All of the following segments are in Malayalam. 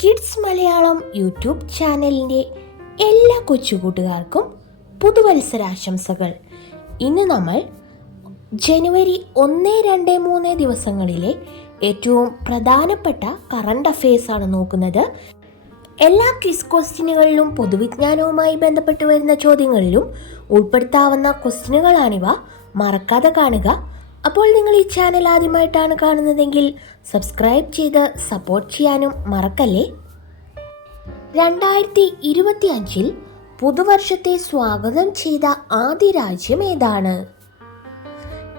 കിഡ്സ് മലയാളം യൂട്യൂബ് ചാനലിൻ്റെ എല്ലാ കൊച്ചുകൂട്ടുകാർക്കും പുതുവത്സരാശംസകൾ. ഇന്ന് നമ്മൾ ജനുവരി 1, 2, 3 ദിവസങ്ങളിലെ ഏറ്റവും പ്രധാനപ്പെട്ട കറണ്ട് അഫയേഴ്സാണ് നോക്കുന്നത്. എല്ലാ ക്വിസ് ക്വസ്റ്റ്യനുകളിലും പൊതുവിജ്ഞാനവുമായി ബന്ധപ്പെട്ട് വരുന്ന ചോദ്യങ്ങളിലും ഉൾപ്പെടുത്താവുന്ന ക്വസ്റ്റ്യനുകളാണിവ. മറക്കാതെ കാണുക. അപ്പോൾ നിങ്ങൾ ഈ ചാനൽ ആദ്യമായിട്ടാണ് കാണുന്നതെങ്കിൽ സബ്സ്ക്രൈബ് ചെയ്ത് സപ്പോർട്ട് ചെയ്യാനും മറക്കല്ലേ. 2025 പുതുവർഷത്തെ സ്വാഗതം ചെയ്ത ആദ്യ രാജ്യം ഏതാണ്?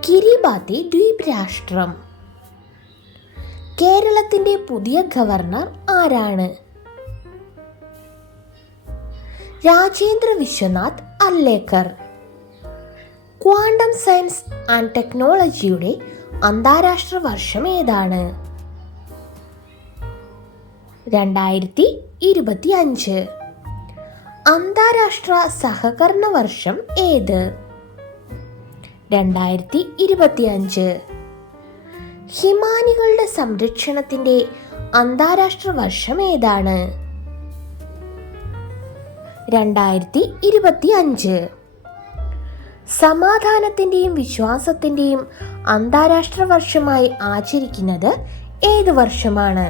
കിരിബാത്തി ദ്വീപ് രാഷ്ട്രം. കേരളത്തിന്റെ പുതിയ ഗവർണർ ആരാണ്? Rajendra Vishwanath Arlekar. Quantum science and ടെക്നോളജിയുടെ അന്താരാഷ്ട്ര വർഷം ഏതാണ്? 2025. അന്താരാഷ്ട്ര സഹകരണ വർഷം ഏത്? 2025. ഹിമാനികളുടെ സംരക്ഷണത്തിന്റെ അന്താരാഷ്ട്ര വർഷം ഏതാണ്? 2025. സമാധാനത്തിന്റെയും വിശ്വാസത്തിന്റെയും അന്താരാഷ്ട്ര വർഷമായി ആചരിക്കുന്നത് ഏത് വർഷമാണ്?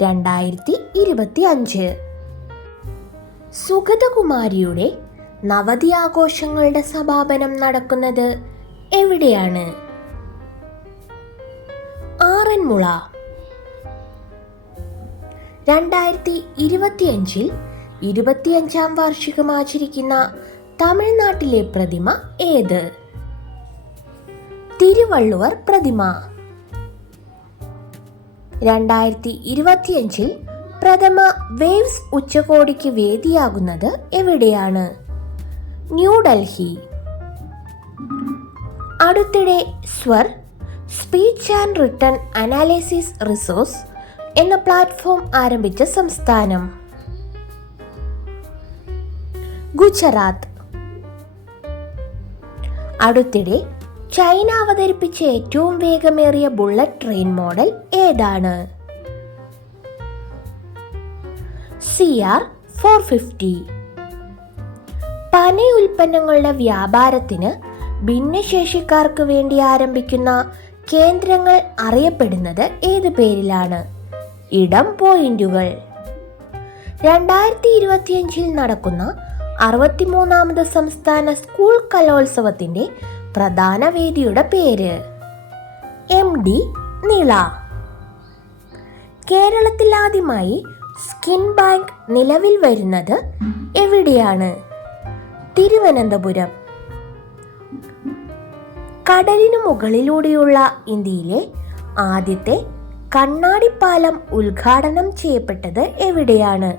2025. സുഗതകുമാരിയുടെ നവതി ആഘോഷങ്ങളുടെ സമാപനം നടക്കുന്നത് എവിടെയാണ്? ആറന്മുള. 2025 25ാം വാർഷികം ആചരിക്കുന്ന തമിഴ്നാട്ടിലെ പ്രതിമ ഏത്? തിരുവള്ളുവർ പ്രതിമ. 2025 പ്രഥമ വേവ്സ് ഉച്ചകോടിക്ക് വേദിയാകുന്നത് എവിടെയാണ്? ന്യൂഡൽഹി. അടുത്തിടെ Swar speech and written analysis resource എന്ന പ്ലാറ്റ്ഫോം ആരംഭിച്ച സംസ്ഥാനം? ഗുജറാത്ത്. അടുത്തിടെ ചൈന അവതരിപ്പിച്ച ഏറ്റവും വേഗമേറിയ ബുള്ളറ്റ് ട്രെയിൻ മോഡൽ ഏതാണ്? CR450. പന ഉൽപ്പന്നങ്ങളുടെ വ്യാപാരത്തിന് ഭിന്നശേഷിക്കാർക്ക് വേണ്ടി ആരംഭിക്കുന്ന കേന്ദ്രങ്ങൾ അറിയപ്പെടുന്നത് ഏത് പേരിലാണ്? ഇടം പോയിന്റുകൾ. 2025 നടക്കുന്ന 63ാമത് സംസ്ഥാന സ്കൂൾ കലോത്സവത്തിന്റെ പ്രധാന വേദിയുടെ പേര്? MD നിള. കേരളത്തിൽ ആദ്യമായി സ്കിൻ ബാങ്ക് നിലവിൽ വരുന്നത് എവിടെയാണ്? തിരുവനന്തപുരം. കടലിനു മുകളിലൂടെയുള്ള ഇന്ത്യയിലെ ആദ്യത്തെ കണ്ണാടിപ്പാലം ഉദ്ഘാടനം ചെയ്യപ്പെട്ടത് എവിടെയാണ്?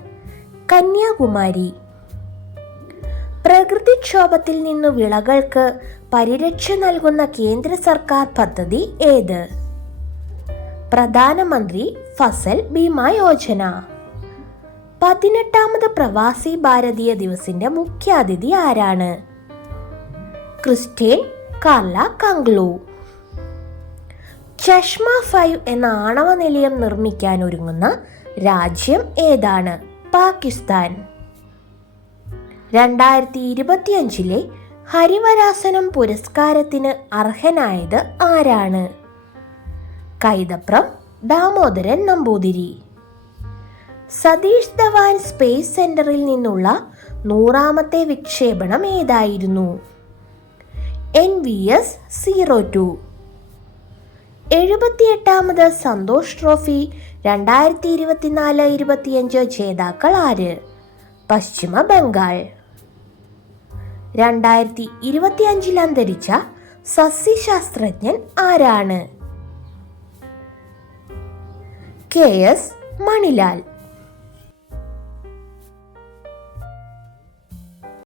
കന്യാകുമാരി. പ്രകൃതിക്ഷോഭത്തിൽ നിന്നു വിളകൾക്ക് പരിരക്ഷ നൽകുന്ന കേന്ദ്ര സർക്കാർ പദ്ധതി ഏത്? പ്രധാനമന്ത്രി ഫസൽ ബീമ യോജന. 18ാമത് പ്രവാസി ഭാരതീയ ദിവസിന്റെ മുഖ്യാതിഥി ആരാണ്? Christian Carla കംഗ്ലു. ചഷ്മ 5 എന്ന ആണവ നിലയം നിർമ്മിക്കാൻ ഒരുങ്ങുന്ന രാജ്യം ഏതാണ്? പാകിസ്ഥാൻ. 2025 ഹരിവരാസനം പുരസ്കാരത്തിന് അർഹനായത് ആരാണ്? കൈതപ്രം ദാമോദരൻ നമ്പൂതിരി. സതീഷ് ധവാൻ സ്പേസ് സെന്ററിൽ നിന്നുള്ള 100ാമത്തെ വിക്ഷേപണം ഏതായിരുന്നു? NVS-02. 78ാമത് സന്തോഷ് ട്രോഫി 2024-25 ജേതാക്കൾ ആര്? പശ്ചിമ ബംഗാൾ. 2025 അന്തരിച്ച സസ്യശാസ്ത്രജ്ഞൻ ആരാണ്? KS മണിലാൽ.